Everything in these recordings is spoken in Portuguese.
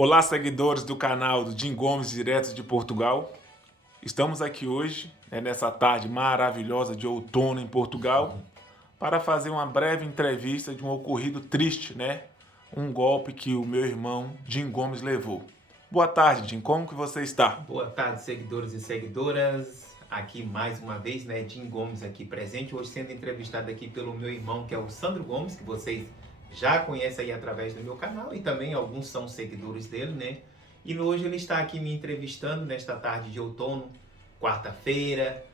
Olá, seguidores do canal do Jim Gomes, direto de Portugal. Estamos aqui hoje, nessa tarde maravilhosa de outono em Portugal, para fazer uma breve entrevista de um ocorrido triste, Um golpe que o meu irmão Jim Gomes levou. Boa tarde, Jim. Como que você está? Boa tarde, seguidores e seguidoras. Aqui mais uma vez, Jim Gomes aqui presente, hoje sendo entrevistado aqui pelo meu irmão, que é o Sandro Gomes, que vocês já conhecem aí através do meu canal e também alguns são seguidores dele, E hoje ele está aqui me entrevistando nesta tarde de outono, quarta-feira,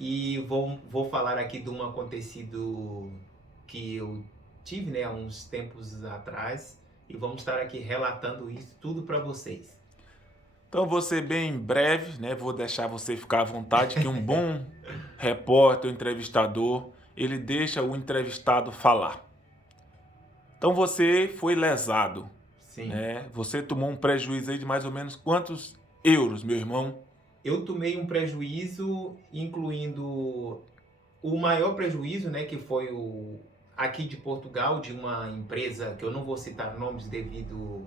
e vou falar aqui de um acontecido que eu tive, há uns tempos atrás, e vamos estar aqui relatando isso tudo para vocês. Então vou ser bem breve, Vou deixar você ficar à vontade, que um bom repórter, entrevistador, ele deixa o entrevistado falar. Então você foi lesado, Sim. Você tomou um prejuízo aí de mais ou menos quantos euros, meu irmão? Eu tomei um prejuízo, incluindo o maior prejuízo, que foi aqui de Portugal, de uma empresa que eu não vou citar nomes devido,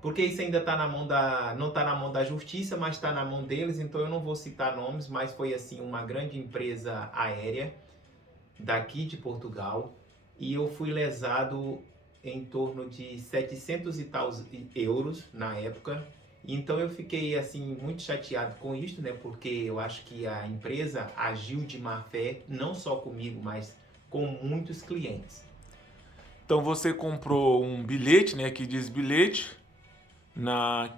porque isso ainda está não está na mão da justiça, mas está na mão deles, então eu não vou citar nomes, mas foi assim uma grande empresa aérea daqui de Portugal e eu fui lesado em torno de 700 e tal euros na época. Então eu fiquei assim muito chateado com isso, Porque eu acho que a empresa agiu de má fé, não só comigo, mas com muitos clientes. Então você comprou um bilhete, que diz bilhete.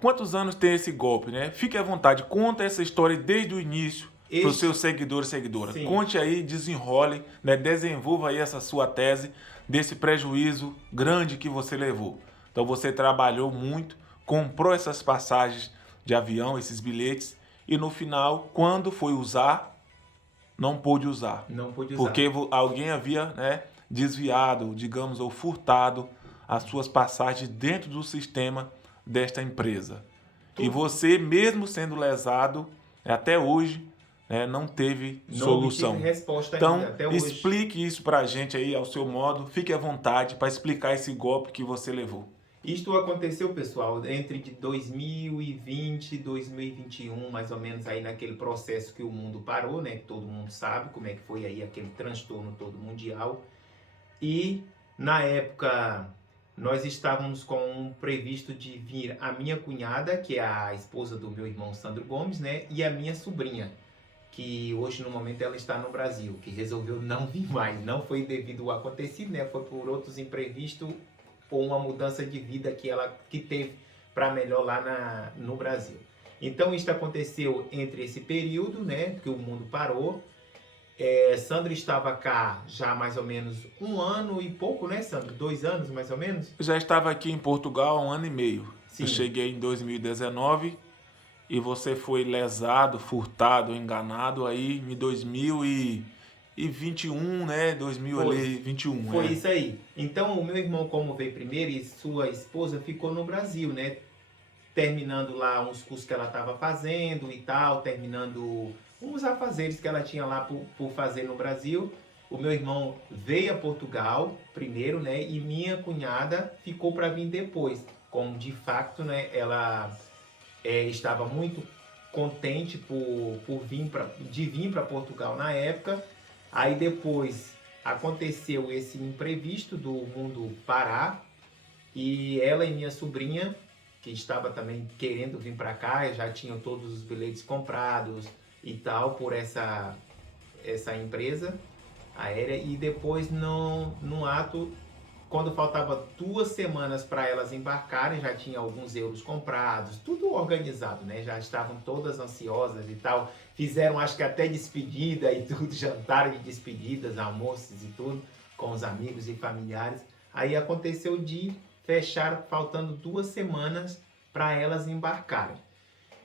Quantos anos tem esse golpe, Fique à vontade, conta essa história desde o início para os seus seguidores e seguidoras. Sim. Conte aí, desenrole, desenvolva aí essa sua tese desse prejuízo grande que você levou. Então você trabalhou muito, comprou essas passagens de avião, esses bilhetes, e no final, quando foi usar, não pôde usar. Não pôde usar. Porque alguém havia, desviado, digamos, ou furtado as suas passagens dentro do sistema desta empresa. E você, mesmo sendo lesado, até hoje, não teve solução. Não tive resposta então, ainda, até hoje. Explique isso pra gente aí, ao seu modo. Fique à vontade para explicar esse golpe que você levou. Isto aconteceu, pessoal, entre de 2020 e 2021, mais ou menos aí naquele processo que o mundo parou, Que todo mundo sabe como é que foi aí aquele transtorno todo mundial. E na época nós estávamos com um previsto de vir a minha cunhada, que é a esposa do meu irmão Sandro Gomes, E a minha sobrinha, que hoje no momento ela está no Brasil, que resolveu não vir mais. Não foi devido ao acontecido, Foi por outros imprevistos ou uma mudança de vida que teve para melhor lá no Brasil. Então isso aconteceu entre esse período, que o mundo parou. Sandro estava cá já há mais ou menos um ano e pouco, Sandro? 2 anos, mais ou menos? Eu já estava aqui em Portugal há um ano e meio. Sim. Eu cheguei em 2019 e você foi lesado, furtado, enganado aí em 2021, 2021. Foi isso aí. Então o meu irmão, como veio primeiro, e sua esposa ficou no Brasil, terminando lá uns cursos que ela estava fazendo e tal, terminando uns afazeres que ela tinha lá por fazer no Brasil. O meu irmão veio a Portugal primeiro, e minha cunhada ficou para vir depois. Como de fato, ela estava muito contente de vir para Portugal na época. Aí depois aconteceu esse imprevisto do mundo parar e ela e minha sobrinha, que estava também querendo vir para cá, já tinham todos os bilhetes comprados e tal por essa empresa aérea. E depois, no ato, quando faltava 2 semanas para elas embarcarem, já tinha alguns euros comprados, tudo organizado, Já estavam todas ansiosas e tal. Fizeram, acho que até despedida e tudo, jantaram de despedidas, almoços e tudo, com os amigos e familiares. Aí aconteceu de fechar, faltando 2 semanas para elas embarcarem.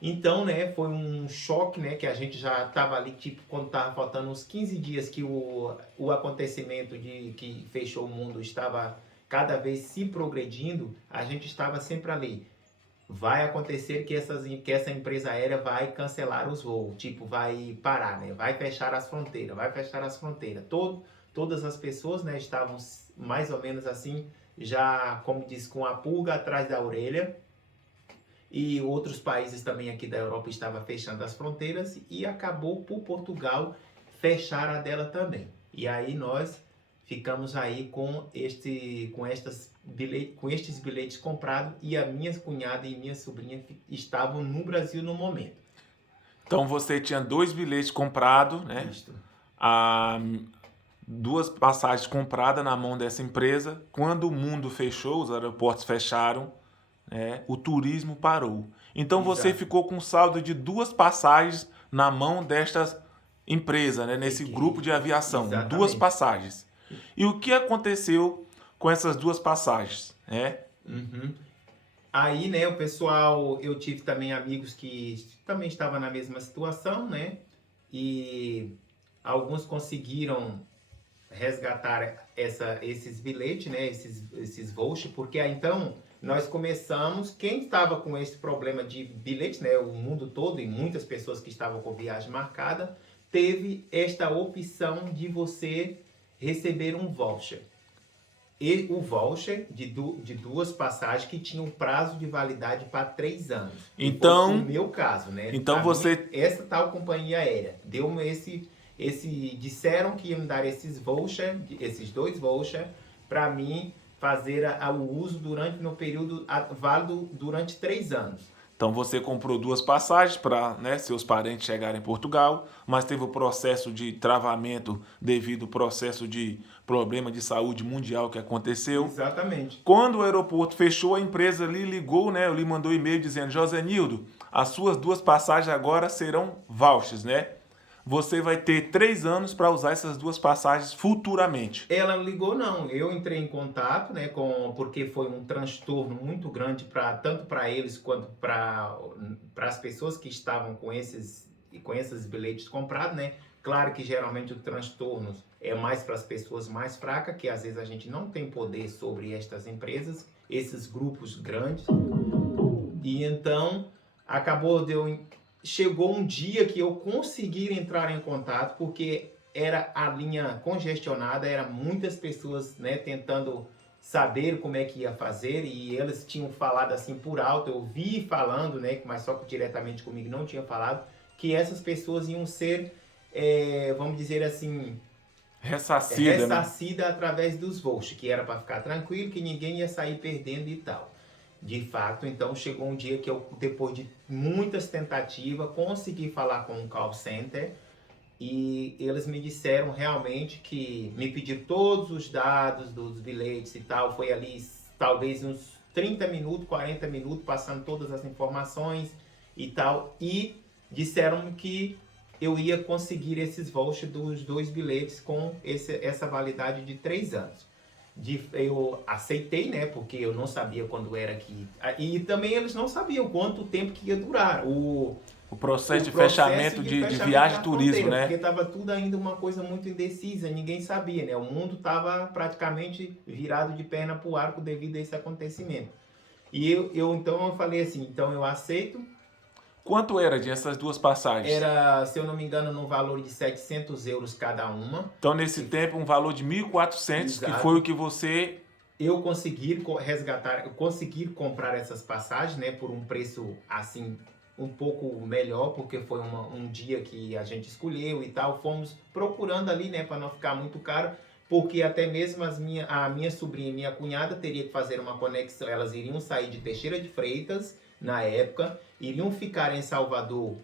Então, foi um choque, que a gente já estava ali, tipo, quando estava faltando uns 15 dias que o acontecimento que fechou o mundo estava cada vez se progredindo, a gente estava sempre ali. Vai acontecer que essa empresa aérea vai cancelar os voos, tipo, vai parar, Vai fechar as fronteiras, vai fechar as fronteiras. Todas as pessoas, estavam mais ou menos assim, já, como diz, com a pulga atrás da orelha. E outros países também aqui da Europa estavam fechando as fronteiras e acabou por Portugal fechar a dela também. E aí nós ficamos aí com estes bilhetes comprados e a minha cunhada e minha sobrinha estavam no Brasil no momento. Então você tinha 2 bilhetes comprados, né? Isto. A, 2 passagens compradas na mão dessa empresa. Quando o mundo fechou, os aeroportos fecharam, né? O turismo parou. Então você Exato. ficou com saldo de 2 passagens na mão destas empresas, né? Nesse grupo de aviação. Exatamente. 2 passagens. E o que aconteceu com essas 2 passagens, né? Uhum. Aí, né, o pessoal, eu tive também amigos que também estavam na mesma situação, né? E alguns conseguiram resgatar esses bilhetes, né? Esses vouchers, porque aí, então nós começamos, quem estava com esse problema de bilhetes, né? O mundo todo e muitas pessoas que estavam com viagem marcada, teve esta opção de você receber um voucher. E o voucher de 2 passagens que tinham prazo de validade para 3 anos. Então, foi o meu caso, né? Então essa tal companhia aérea deu-me disseram que iam dar esses 2 vouchers para mim fazer o uso no período válido durante 3 anos. Então você comprou 2 passagens para, né, seus parentes chegarem em Portugal, mas teve o processo de travamento devido ao processo de problema de saúde mundial que aconteceu. Exatamente. Quando o aeroporto fechou, a empresa lhe ligou, né, lhe mandou e-mail dizendo: Josenildo, as suas 2 passagens agora serão vouchers, né? Você vai ter 3 anos para usar essas 2 passagens futuramente. Ela ligou não, eu entrei em contato, né, porque foi um transtorno muito grande tanto para eles quanto para as pessoas que estavam com esses bilhetes comprados, né? Claro que geralmente o transtorno é mais para as pessoas mais fracas, que às vezes a gente não tem poder sobre estas empresas, esses grupos grandes. E então chegou um dia que eu consegui entrar em contato, porque era a linha congestionada, eram muitas pessoas, né, tentando saber como é que ia fazer, e eles tinham falado assim por alto, eu vi falando, né, mas só que diretamente comigo não tinha falado, que essas pessoas iam ser, vamos dizer assim, ressarcida, né, através dos vouchers, que era para ficar tranquilo, que ninguém ia sair perdendo e tal. De fato, então chegou um dia que eu, depois de muitas tentativas, consegui falar com um call center e eles me disseram realmente que me pediram todos os dados dos bilhetes e tal. Foi ali talvez uns 30 minutos, 40 minutos, passando todas as informações e tal. E disseram que eu ia conseguir esses vouchers dos 2 bilhetes com essa validade de 3 anos. Eu aceitei, né, porque eu não sabia quando era que... E também eles não sabiam quanto tempo que ia durar o processo de fechamento de viagem e turismo, né? Porque estava tudo ainda uma coisa muito indecisa, ninguém sabia, né? O mundo estava praticamente virado de perna para o arco devido a esse acontecimento. E então eu falei assim, então eu aceito. Quanto era de essas 2 passagens? Era, se eu não me engano, no valor de 700 euros cada uma. Então, nesse tempo, um valor de 1.400, que foi o que você... Eu consegui resgatar, eu consegui comprar essas passagens, né, por um preço, assim, um pouco melhor, porque foi um dia que a gente escolheu e tal. Fomos procurando ali, né, para não ficar muito caro, porque até mesmo a minha sobrinha e minha cunhada teria que fazer uma conexão. Elas iriam sair de Teixeira de Freitas, na época, iriam ficar em Salvador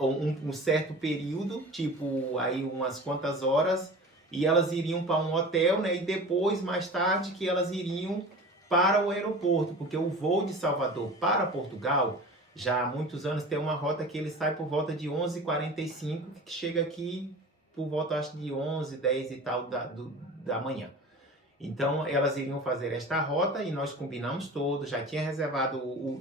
um certo período, tipo aí umas quantas horas, e elas iriam para um hotel, né? E depois, mais tarde, que elas iriam para o aeroporto, porque o voo de Salvador para Portugal, já há muitos anos, tem uma rota que ele sai por volta de 11h45, que chega aqui por volta, acho, de 11h10 e tal da manhã. Então, elas iriam fazer esta rota e nós combinamos todos, já tinha reservado o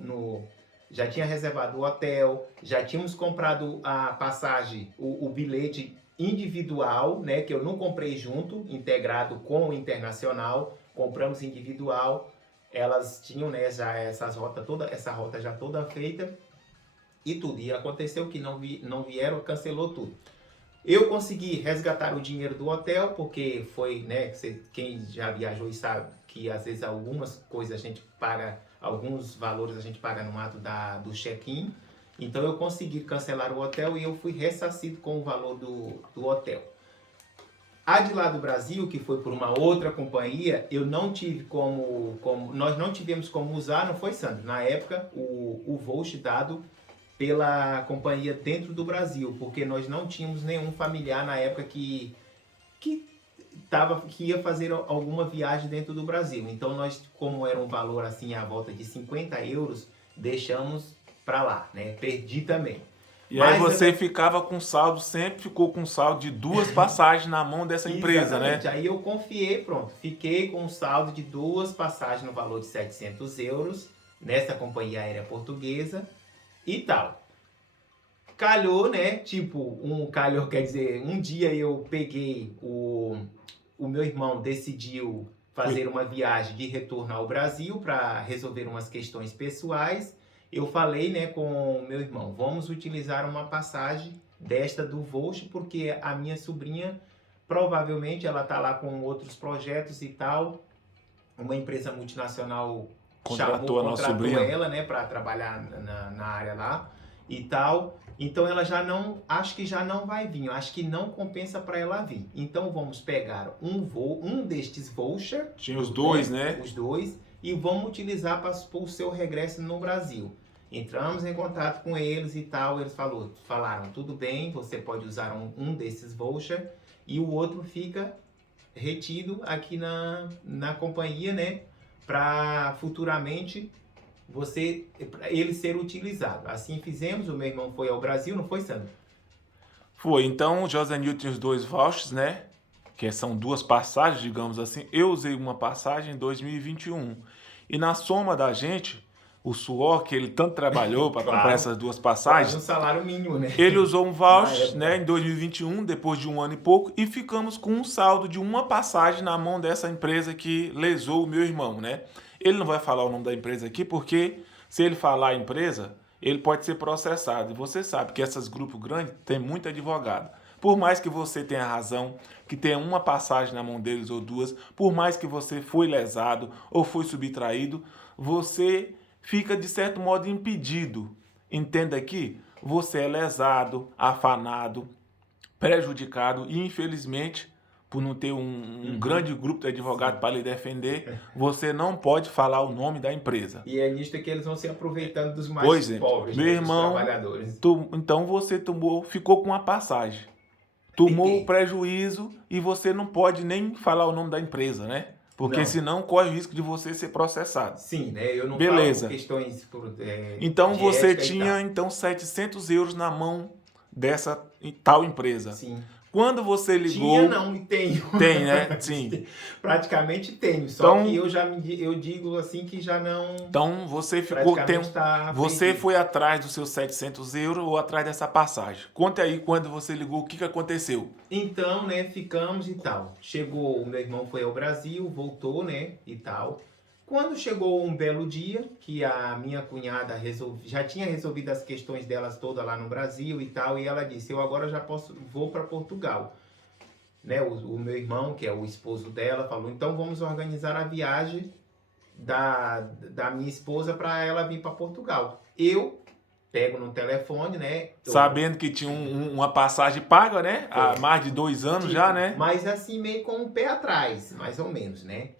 hotel, já tínhamos comprado a passagem, o bilhete individual, né, que eu não comprei junto, integrado com o internacional, compramos individual. Elas tinham, né, já essa rota já toda feita e tudo. E aconteceu que não vieram, cancelou tudo. Eu consegui resgatar o dinheiro do hotel, porque foi, né, quem já viajou e sabe que que às vezes algumas coisas a gente paga, alguns valores a gente paga no ato do check-in. Então eu consegui cancelar o hotel e eu fui ressarcido com o valor do hotel. A de lá do Brasil, que foi por uma outra companhia, eu não tive nós não tivemos como usar, não foi, Sandro? Na época, o voucher dado pela companhia dentro do Brasil, porque nós não tínhamos nenhum familiar na época que ia fazer alguma viagem dentro do Brasil. Então nós, como era um valor assim à volta de 50 euros, deixamos para lá, né? Perdi também. E aí você ficava com saldo, sempre ficou com saldo de 2 passagens na mão dessa empresa, exatamente, né? Aí eu confiei, pronto. Fiquei com um saldo de 2 passagens no valor de 700 euros nessa companhia aérea portuguesa e tal. Calhou, né? Calhou quer dizer, um dia eu peguei o meu irmão decidiu fazer uma viagem de retorno ao Brasil para resolver umas questões pessoais. Eu falei, né, com o meu irmão, vamos utilizar uma passagem desta do voucher, porque a minha sobrinha, provavelmente, ela tá lá com outros projetos e tal. Uma empresa multinacional contratou ela, né, para trabalhar na área lá e tal. Então ela acho que já não vai vir, acho que não compensa para ela vir. Então vamos pegar um destes voucher. Tinha os dois, né? Os dois. E vamos utilizar para o seu regresso no Brasil. Entramos em contato com eles e tal, eles falaram, tudo bem, você pode usar um desses voucher e o outro fica retido aqui na companhia, né, para futuramente ele ser utilizado. Assim fizemos, o meu irmão foi ao Brasil, não foi, Sandro? Foi, então o José Nil tinha os 2 vouchers, né? Que são 2 passagens, digamos assim. Eu usei uma passagem em 2021. E na soma da gente, o suor que ele tanto trabalhou para comprar essas 2 passagens, um salário mínimo, né? Ele usou um voucher, né, em 2021, depois de 1 ano e pouco, e ficamos com um saldo de uma passagem na mão dessa empresa que lesou o meu irmão, né? Ele não vai falar o nome da empresa aqui, porque se ele falar a empresa, ele pode ser processado. E você sabe que esses grupos grandes têm muito advogado. Por mais que você tenha razão, que tenha uma passagem na mão deles ou 2, por mais que você foi lesado ou foi subtraído, você fica, de certo modo, impedido. Entenda aqui, você é lesado, afanado, prejudicado e, infelizmente, por não ter um grande grupo de advogados para lhe defender, você não pode falar o nome da empresa. E é nisto que eles vão se aproveitando dos mais pobres, meu irmão, dos trabalhadores. Então você ficou com uma passagem. Tomou o prejuízo e você não pode nem falar o nome da empresa, né? Porque senão corre o risco de você ser processado. Sim, né? Eu não Beleza. falo questões então você tinha então 700 euros na mão dessa tal empresa. Sim. Quando você ligou... Tinha não, e tenho. Tem, né? Sim. Praticamente tenho, só então, que eu digo assim que já não... Então você você foi atrás dos seus 700 euros ou atrás dessa passagem. Conte aí, quando você ligou, o que aconteceu? Então, né, ficamos e tal. Chegou, o meu irmão foi ao Brasil, voltou, né, e tal. Quando chegou um belo dia, que a minha cunhada já tinha resolvido as questões delas todas lá no Brasil e tal, e ela disse, eu agora já vou para Portugal. Né, o meu irmão, que é o esposo dela, falou, então vamos organizar a viagem da minha esposa para ela vir para Portugal. Eu pego no telefone, né? Sabendo que tinha uma passagem paga, né? Há mais de 2 anos já, né? Mas assim, meio com o pé atrás, mais ou menos, né?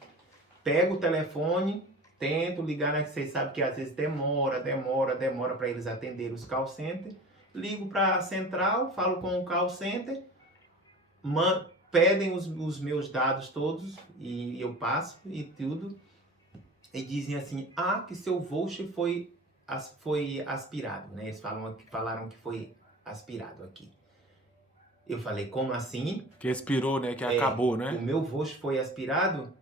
Pego o telefone, tento ligar, né? Vocês sabem que às vezes demora para eles atenderem os call center. Ligo para a central, falo com o call center, pedem os meus dados todos e eu passo e tudo. E dizem assim, que seu voucher foi aspirado, né? Eles falaram que foi aspirado aqui. Eu falei, como assim? Que expirou, né? Que acabou, né? O meu voucher foi aspirado?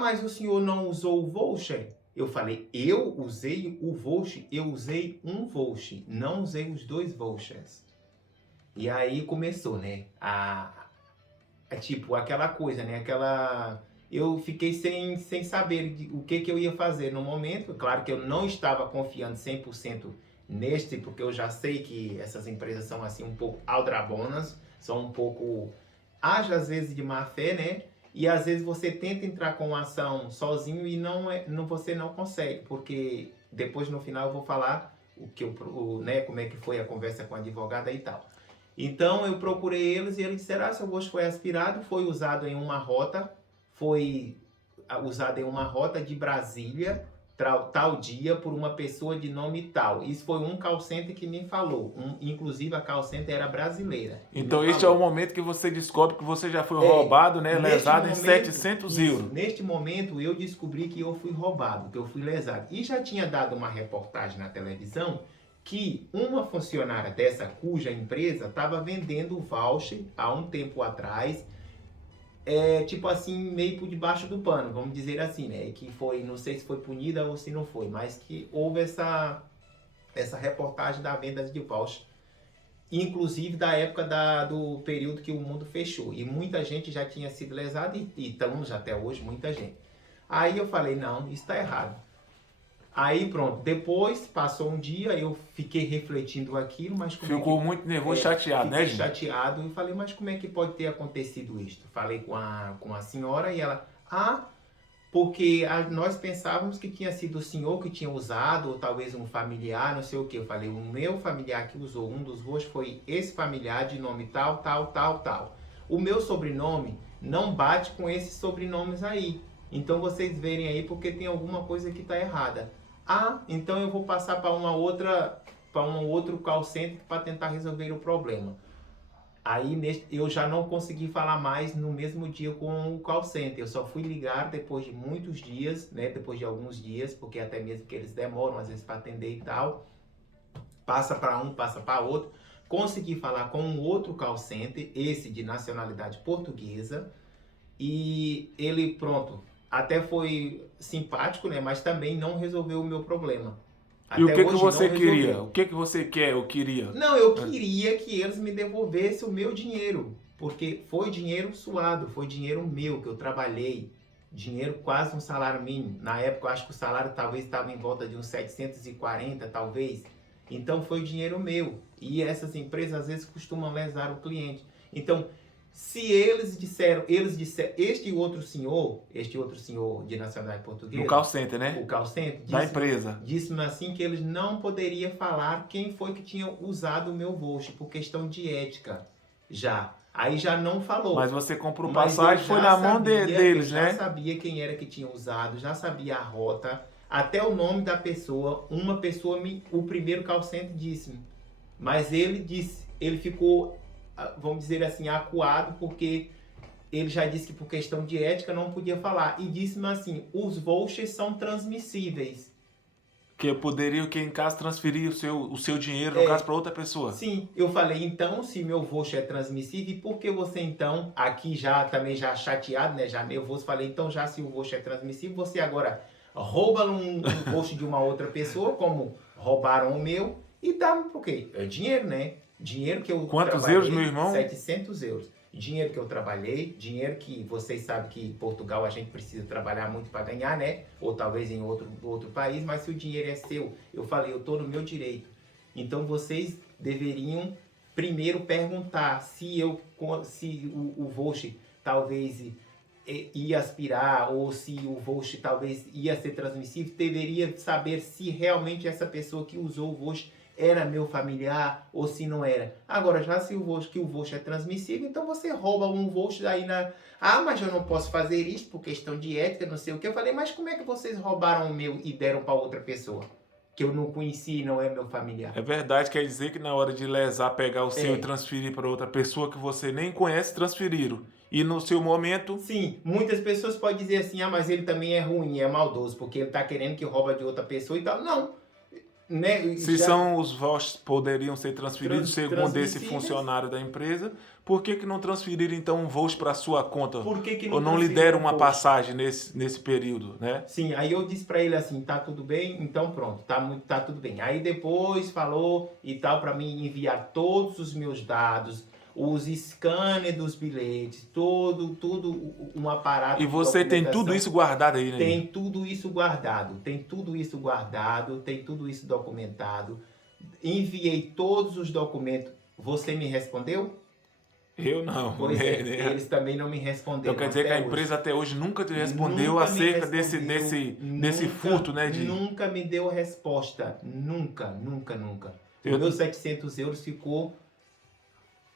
Mas o senhor não usou o voucher? Eu falei, eu usei o voucher, eu usei um voucher, não usei os 2 vouchers. E aí começou, né? Tipo, aquela coisa, né? Eu fiquei sem saber o que eu ia fazer no momento. Claro que eu não estava confiando 100% porque eu já sei que essas empresas são assim um pouco aldrabonas, são um pouco, às vezes de má fé, né? E às vezes você tenta entrar com a ação sozinho e você não consegue, porque depois no final eu vou falar né, como é que foi a conversa com a advogada e tal. Então eu procurei eles e eles disseram: seu gosto foi aspirado, foi usado em uma rota, de Brasília, tal dia, por uma pessoa de nome tal. Isso foi um call center que me falou. Inclusive a call center era brasileira. Então este é o momento que você descobre que você já foi roubado, né? Lesado em 700 euros. Neste momento eu descobri que eu fui roubado, que eu fui lesado. E já tinha dado uma reportagem na televisão que uma funcionária dessa, cuja empresa estava vendendo voucher há um tempo atrás, tipo assim, meio por debaixo do pano, vamos dizer assim, né? Que foi, não sei se foi punida ou se não foi, mas que houve essa reportagem da venda de voucher, inclusive da época do período que o mundo fechou. E muita gente já tinha sido lesada e estamos até hoje, muita gente. Aí eu falei: não, isso está errado. Aí pronto, depois passou um dia, eu fiquei refletindo aquilo, mas ficou muito nervoso, chateado, né, gente? Chateado, e falei: mas como é que pode ter acontecido isto? Falei com a senhora e ela: porque nós pensávamos que tinha sido o senhor que tinha usado, ou talvez um familiar, não sei o que. Eu falei: o meu familiar que usou um dos voos foi esse familiar de nome tal, tal, tal, tal. O meu sobrenome não bate com esses sobrenomes aí. Então vocês verem aí porque tem alguma coisa que está errada. Então eu vou passar para um outro call center para tentar resolver o problema. Aí eu já não consegui falar mais no mesmo dia com o call center. Eu só fui ligar depois de muitos dias, né? Depois de alguns dias, porque até mesmo que eles demoram às vezes para atender e tal. Passa para um, passa para outro. Consegui falar com um outro call center, esse de nacionalidade portuguesa. E ele, pronto, até foi simpático, né? Mas também não resolveu o meu problema. E o que você queria? O que você quer ou queria? Não, eu queria que eles me devolvessem o meu dinheiro. Porque foi dinheiro suado, foi dinheiro meu, que eu trabalhei. Dinheiro quase um salário mínimo. Na época eu acho que o salário talvez estava em volta de uns 740, talvez. Então foi dinheiro meu. E essas empresas às vezes costumam lesar o cliente. Então, se eles disseram, este outro senhor de nacionalidade portuguesa, no call center, né? O call center da empresa, disse-me assim que eles não poderiam falar quem foi que tinha usado o meu voucher por questão de ética. Aí já não falou. Mas você comprou passagem, foi na mão deles, né? Já sabia quem era que tinha usado, já sabia a rota, até o nome da pessoa. O primeiro call center disse-me. Mas ele ficou, vamos dizer assim, acuado, porque ele já disse que por questão de ética não podia falar. E disse-me assim: os vouchers são transmissíveis. Que poderia, que em caso, transferir o seu dinheiro, no caso, para outra pessoa. Sim, eu falei: então, se meu voucher é transmissível, e por que você então, aqui também já chateado, né, já nervoso, falei: então, já se o voucher é transmissível, você agora rouba um voucher de uma outra pessoa, como roubaram o meu, e dá-me por quê? É dinheiro, né? Dinheiro que eu Quantos euros, meu irmão? 700 euros. Dinheiro que eu trabalhei, dinheiro que vocês sabem que em Portugal a gente precisa trabalhar muito para ganhar, né? Ou talvez em outro país, mas se o dinheiro é seu, eu falei: eu estou no meu direito. Então vocês deveriam primeiro perguntar se o voucher talvez ia aspirar, ou se o voucher talvez ia ser transmissível. Deveria saber se realmente essa pessoa que usou o voucher era meu familiar ou se não era. Agora, já se o voucher é transmissível, então você rouba um voucher aí mas eu não posso fazer isso por questão de ética, não sei o que. Eu falei: mas como é que vocês roubaram o meu e deram para outra pessoa? Que eu não conheci e não é meu familiar. É verdade, quer dizer que na hora de lesar, pegar o seu e transferir para outra pessoa que você nem conhece, transferiram. E no seu momento... Sim, muitas pessoas podem dizer assim: mas ele também é ruim, é maldoso, porque ele está querendo que rouba de outra pessoa e tal. Não. Né? Se são os vouchers poderiam ser transferidos segundo esse funcionário da empresa, por que não transferiram então um voucher para a sua conta? Por que não ou não lhe deram uma passagem nesse período, né? Sim, aí eu disse para ele assim: tá tudo bem, então pronto, tá tudo bem. Aí depois falou e tal para mim enviar todos os meus dados, os scanners dos bilhetes, tudo um aparato. E você tem tudo isso guardado aí, né? Tem tudo isso guardado, tem tudo isso documentado. Enviei todos os documentos. Você me respondeu? Eu não. Pois é, eles também não me Então responderam quer dizer que até a hoje. empresa até hoje nunca te respondeu Nunca me acerca respondeu, desse furto, né? nunca me deu resposta. Nunca, nunca, nunca. Os Eu- meus 700 euros ficou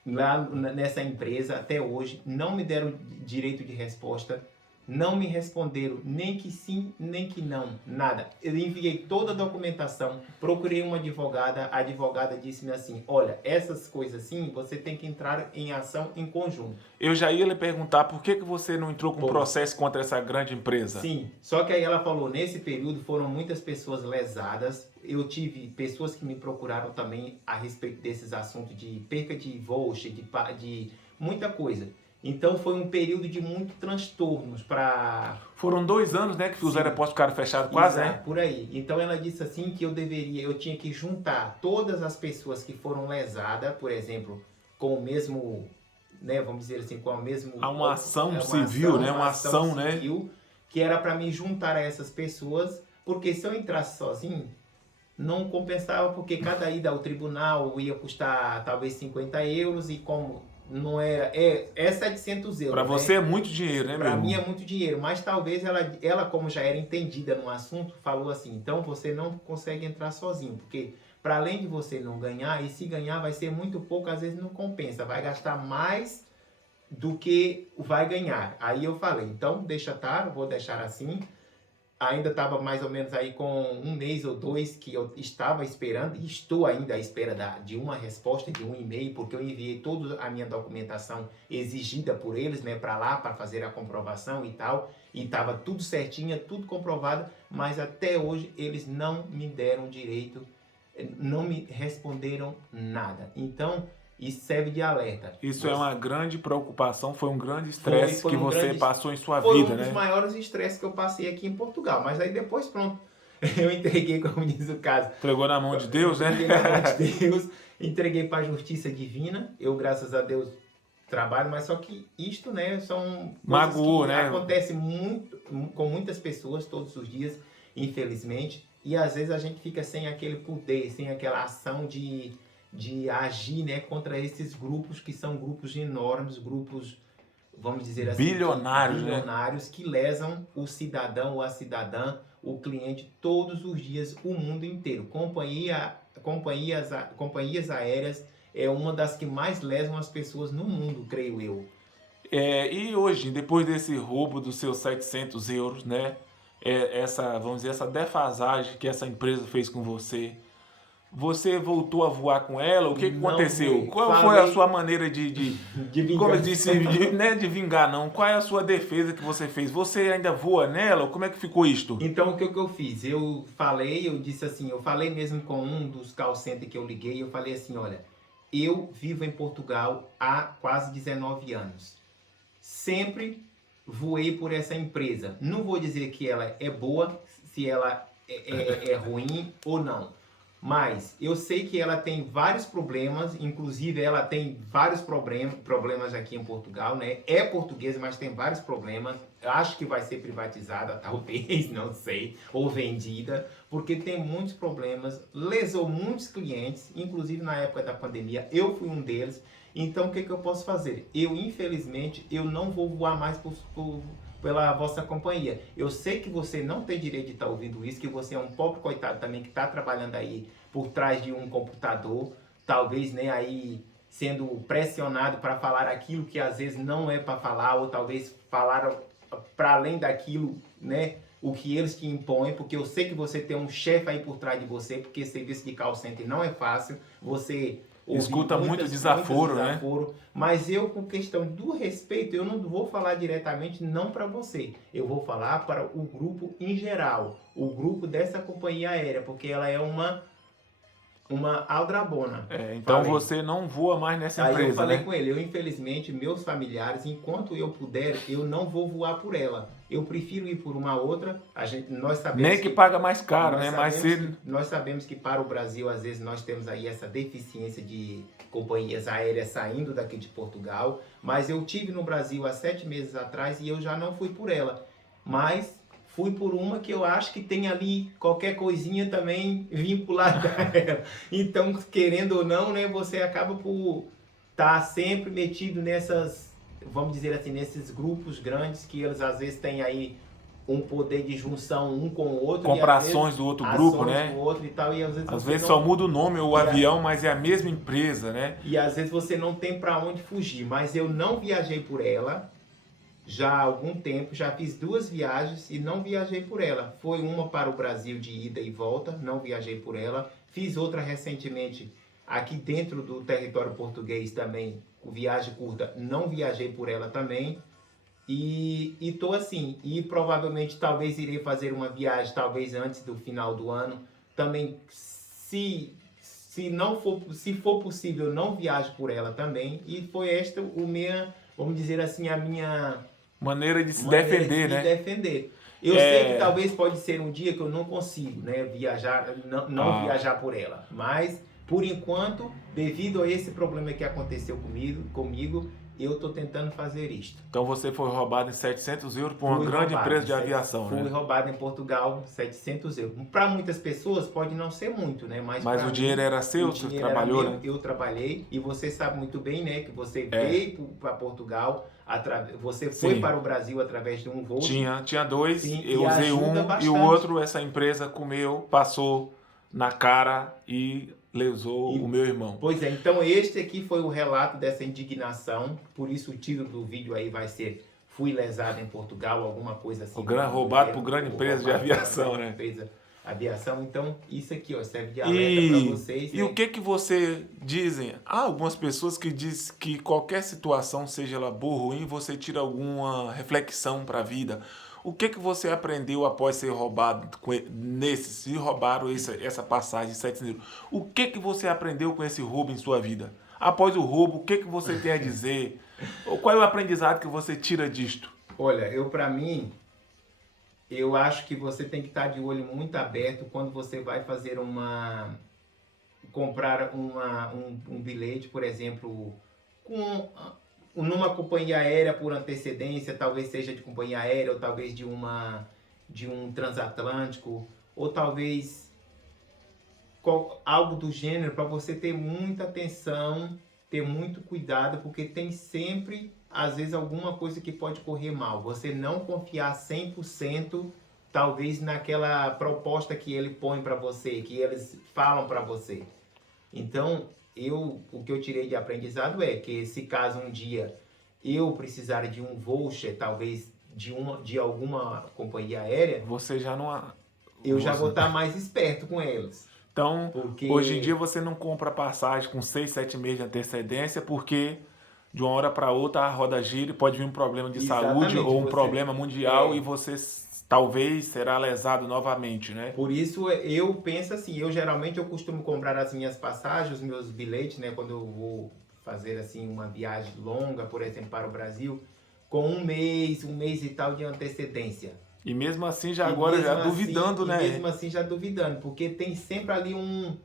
lá nessa empresa até hoje. Não me deram direito de resposta. Não me responderam nem que sim, nem que não, nada. Eu enviei toda a documentação, procurei uma advogada, a advogada disse-me assim, olha, essas coisas assim, você tem que entrar em ação em conjunto. Eu já ia lhe perguntar por que você não entrou com Pô. processo contra essa grande empresa? Sim, só que aí ela falou, nesse período foram muitas pessoas lesadas, eu tive pessoas que me procuraram também a respeito desses assuntos de perca de voucher, de muita coisa. Então foi um período de muitos transtornos para... Foram 2 anos, né, que os Sim. aeroportos ficaram fechados quase, Exato, né? por aí. Então ela disse assim que eu tinha que juntar todas as pessoas que foram lesadas, por exemplo, com o mesmo, né, vamos dizer assim, com a mesmo... Há uma ação civil, né? Uma ação, né? civil, que era para me juntar a essas pessoas, porque se eu entrasse sozinho, não compensava, porque cada ida ao tribunal ia custar talvez 50 euros, e como não era... É 700 euros, Para né? você é muito dinheiro, né, meu Para irmão? mim é muito dinheiro, mas talvez ela, como já era entendida no assunto, falou assim, então você não consegue entrar sozinho, porque para além de você não ganhar, e se ganhar vai ser muito pouco, às vezes não compensa, vai gastar mais do que vai ganhar. Aí eu falei, então deixa estar, vou deixar assim. Ainda estava mais ou menos aí com 1 mês ou 2 que eu estava esperando, e estou ainda à espera de uma resposta, de um e-mail, porque eu enviei toda a minha documentação exigida por eles, né, para lá, para fazer a comprovação e tal, e estava tudo certinho, tudo comprovado, mas até hoje eles não me deram direito, não me responderam nada. Então, isso serve de alerta. Isso é uma grande preocupação, foi um grande estresse que você passou em sua Foi vida, um dos né? maiores estresses que eu passei aqui em Portugal, mas aí depois pronto, eu entreguei, como diz o caso. Entregou na mão de Deus, né? Entreguei na mão de Deus, entreguei para a justiça divina, eu graças a Deus trabalho, mas só que isto, né, são coisas Magoou, que né? acontecem muito, com muitas pessoas todos os dias, infelizmente, e às vezes a gente fica sem aquele poder, sem aquela ação de agir, né, contra esses grupos que são grupos enormes, grupos, vamos dizer assim, bilionários, que lesam o cidadão ou a cidadã, o cliente, todos os dias, o mundo inteiro. Companhias aéreas é uma das que mais lesam as pessoas no mundo, creio eu. E hoje, depois desse roubo dos seus 700 euros, né? Vamos dizer, essa defasagem que essa empresa fez com você, você voltou a voar com ela? O que Não aconteceu? voei. Qual foi a sua maneira de como eu disse, não é de vingar, não. Qual é a sua defesa que você fez? Você ainda voa nela? Como é que ficou isto? Então, o que eu fiz? Eu disse assim, eu falei mesmo com um dos call center que eu liguei, eu falei assim, olha, eu vivo em Portugal há quase 19 anos. Sempre voei por essa empresa. Não vou dizer que ela é boa, se ela é ruim ou não. Mas eu sei que ela tem vários problemas, inclusive ela tem vários problemas aqui em Portugal, né? É portuguesa, mas tem vários problemas. Acho que vai ser privatizada, talvez, não sei, ou vendida, porque tem muitos problemas, lesou muitos clientes, inclusive na época da pandemia, eu fui um deles. Então, o que eu posso fazer? Infelizmente, eu não vou voar mais pela vossa companhia. Eu sei que você não tem direito de estar ouvindo isso, que você é um pobre coitado também que está trabalhando aí por trás de um computador, talvez, né, aí sendo pressionado para falar aquilo que às vezes não é para falar, ou talvez falar para além daquilo, né, o que eles te impõem, porque eu sei que você tem um chefe aí por trás de você, porque serviço de call center não é fácil, você escuta muito desaforo, né? Mas eu, com questão do respeito, eu não vou falar diretamente não para você. Eu vou falar para o grupo em geral, o grupo dessa companhia aérea, porque ela é uma aldrabona. Então você não voa mais nessa empresa, né? Aí eu falei né? com ele, infelizmente, meus familiares, enquanto eu puder, eu não vou voar por ela. Eu prefiro ir por uma outra. Nós sabemos nem que paga mais caro, né? Nós sabemos que para o Brasil, às vezes, nós temos aí essa deficiência de companhias aéreas saindo daqui de Portugal. Mas eu tive no Brasil há 7 meses atrás e eu já não fui por ela. Mas fui por uma que eu acho que tem ali qualquer coisinha também vinculada a ela. Então, querendo ou não, né, você acaba por tá sempre metido nessas, vamos dizer assim, nesses grupos grandes que eles às vezes têm aí um poder de junção um com o outro. Comprar E às vezes ações do outro grupo, ações né? do outro e tal, e às vezes Às você vezes não... só muda o nome ou o E avião, mas é a mesma empresa, né? E às vezes você não tem para onde fugir. Mas eu não viajei por ela já há algum tempo, já fiz 2 viagens e não viajei por ela. Foi uma para o Brasil de ida e volta, não viajei por ela. Fiz outra recentemente aqui dentro do território português também, com viagem curta, não viajei por ela também. E tô assim, e provavelmente talvez irei fazer uma viagem, talvez antes do final do ano. Também, se não for, se for possível, não viajo por ela também. E foi esta o minha, vamos dizer assim, a minha Maneira de se maneira defender, de me né? defender. Eu sei que talvez pode ser um dia que eu não consigo, né, viajar, não viajar por ela. Mas, por enquanto, devido a esse problema que aconteceu comigo, eu estou tentando fazer isto. Então você foi roubado em 700 euros por uma Fui grande roubado, empresa de aviação, Fui né? roubado em Portugal, 700 euros. Para muitas pessoas pode não ser muito, né? Mas Mas pra o dinheiro mim, era seu, o você dinheiro trabalhou, era meu, né? eu trabalhei. E você sabe muito bem, né? Que você É. veio para Portugal, você foi Sim. para o Brasil através de um voo. Tinha 2, Sim, eu e usei ajuda um e bastante. o outro essa empresa comeu, passou na cara e lesou o meu irmão. Pois é, então este aqui foi o relato dessa indignação, por isso o título do vídeo aí vai ser Fui lesado em Portugal, alguma coisa assim. Roubado por grande empresa de aviação, né? Aviação, então isso aqui ó, serve de alerta para vocês. E né? o que você dizem? Há algumas pessoas que dizem que qualquer situação, seja ela boa ou ruim, você tira alguma reflexão para a vida. O que você aprendeu após ser roubado se roubaram essa passagem de 700 euros? O que você aprendeu com esse roubo em sua vida? Após o roubo, o que você tem a dizer? Qual é o aprendizado que você tira disto? Olha, para mim, eu acho que você tem que estar de olho muito aberto quando você vai fazer comprar um bilhete, por exemplo, numa companhia aérea por antecedência, talvez seja de companhia aérea, ou talvez de um transatlântico, ou talvez algo do gênero, para você ter muita atenção, ter muito cuidado, porque tem sempre, às vezes, alguma coisa que pode correr mal. Você não confiar 100%, talvez, naquela proposta que ele põe para você, que eles falam para você. Então, o que eu tirei de aprendizado é que se caso um dia eu precisar de um voucher, talvez de alguma companhia aérea, você já não... Eu já vou estar mais esperto com eles. Então, Porque... hoje em dia você não compra passagem com 6, 7 meses de antecedência, porque de uma hora para outra a roda gira e pode vir um problema de saúde ou um problema mundial e você talvez será lesado novamente, né? Por isso eu penso assim, geralmente eu costumo comprar as minhas passagens, os meus bilhetes, né, quando eu vou fazer assim uma viagem longa, por exemplo, para o Brasil, com um mês e tal de antecedência. E mesmo assim já duvidando, né? E mesmo assim já duvidando, porque tem sempre ali um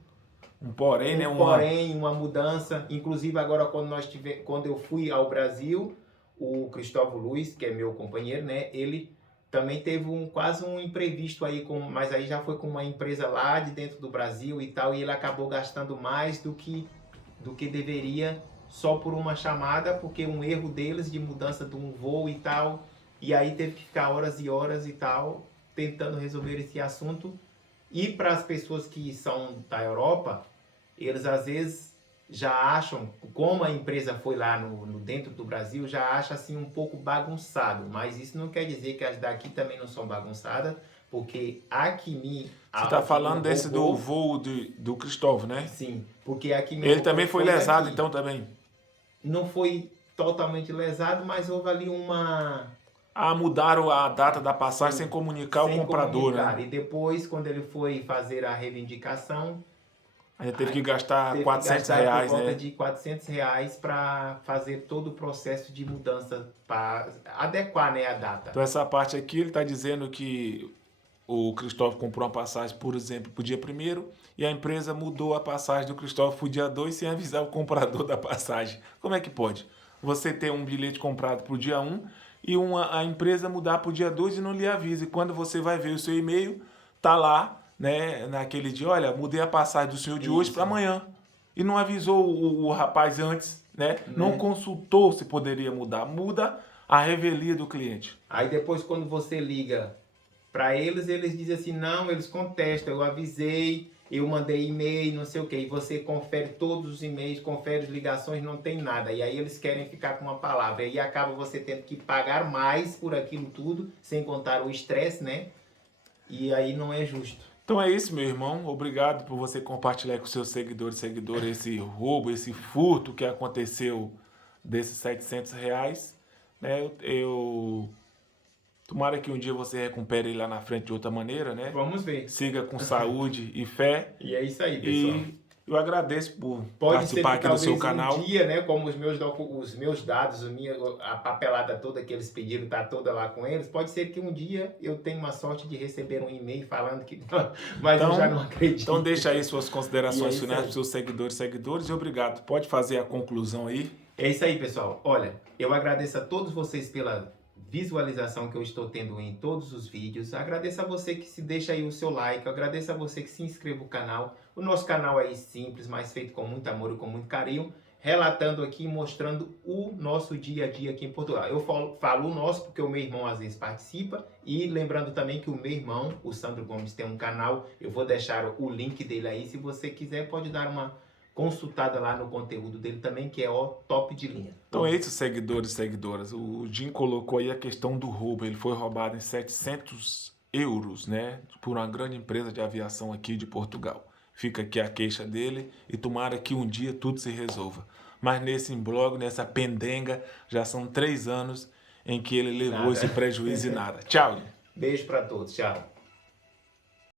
porém, né? Uma mudança. Inclusive agora quando eu fui ao Brasil, o Cristóvão Luiz, que é meu companheiro, né? Ele também teve quase um imprevisto aí, mas aí já foi com uma empresa lá de dentro do Brasil e tal, e ele acabou gastando mais do que deveria só por uma chamada, porque um erro deles de mudança de um voo e tal, e aí teve que ficar horas e horas e tal, tentando resolver esse assunto. E para as pessoas que são da Europa, eles às vezes já acham, como a empresa foi lá dentro do Brasil, já acha assim um pouco bagunçado. Mas isso não quer dizer que as daqui também não são bagunçadas, porque Você está falando desse do voo do Cristóvão, né? Sim, porque aqui ele também foi lesado, então também? Não foi totalmente lesado, mas houve ali mudaram a data da passagem sem comunicar o comprador, né? E depois, quando ele foi fazer a reivindicação, ainda teve que gastar R$400, por volta né? de R$400 para fazer todo o processo de mudança, para adequar, né, a data. Então essa parte aqui, ele está dizendo que o Cristóvão comprou uma passagem, por exemplo, para o dia 1º, e a empresa mudou a passagem do Cristóvão para o dia 2 sem avisar o comprador da passagem. Como é que pode? Você ter um bilhete comprado para o dia 1 e a empresa mudar para o dia 2 e não lhe avisa. E quando você vai ver o seu e-mail, tá lá, né, naquele dia, olha, mudei a passagem do senhor de hoje para amanhã. e não avisou o rapaz antes, né? Não consultou se poderia mudar. Muda a revelia do cliente. Aí depois quando você liga para eles, eles dizem assim, não, eles contestam, eu avisei, eu mandei e-mail, não sei o que, e você confere todos os e-mails, confere as ligações, não tem nada, e aí eles querem ficar com uma palavra, e acaba você tendo que pagar mais por aquilo tudo, sem contar o estresse, né? E aí não é justo. Então é isso, meu irmão. Obrigado por você compartilhar com seus seguidores esse roubo, esse furto que aconteceu desses R$ 700. Né? Tomara que um dia você recupere ele lá na frente de outra maneira, né? Vamos ver. Siga com saúde e fé. E é isso aí, pessoal. E eu agradeço por Pode participar ser que aqui do seu talvez canal. um dia, né, como os meus dados, a papelada toda que eles pediram tá toda lá com eles, pode ser que um dia eu tenha uma sorte de receber um e-mail falando que... Mas Então, eu já não acredito. Então deixa aí suas E considerações é finais para os seus seguidores e obrigado. Pode fazer a conclusão aí. É isso aí, pessoal. Olha, eu agradeço a todos vocês pela visualização que eu estou tendo em todos os vídeos. Agradeço a você que se deixa aí o seu like. Agradeço a você que se inscreva no canal. O nosso canal é simples, mas feito com muito amor e com muito carinho. Relatando aqui, mostrando o nosso dia a dia aqui em Portugal. Eu falo o nosso porque o meu irmão às vezes participa. E lembrando também que o meu irmão, o Sandro Gomes, tem um canal. Eu vou deixar o link dele aí. Se você quiser, pode dar uma consultada lá no conteúdo dele também, que é top de linha. Então é isso, seguidores e seguidoras. O Jim colocou aí a questão do roubo. Ele foi roubado em 700 euros, né? Por uma grande empresa de aviação aqui de Portugal. Fica aqui a queixa dele e tomara que um dia tudo se resolva. Mas nesse imbróglio, nessa pendenga, já são 3 anos em que ele levou esse prejuízo e nada. Tchau. Beijo para todos. Tchau.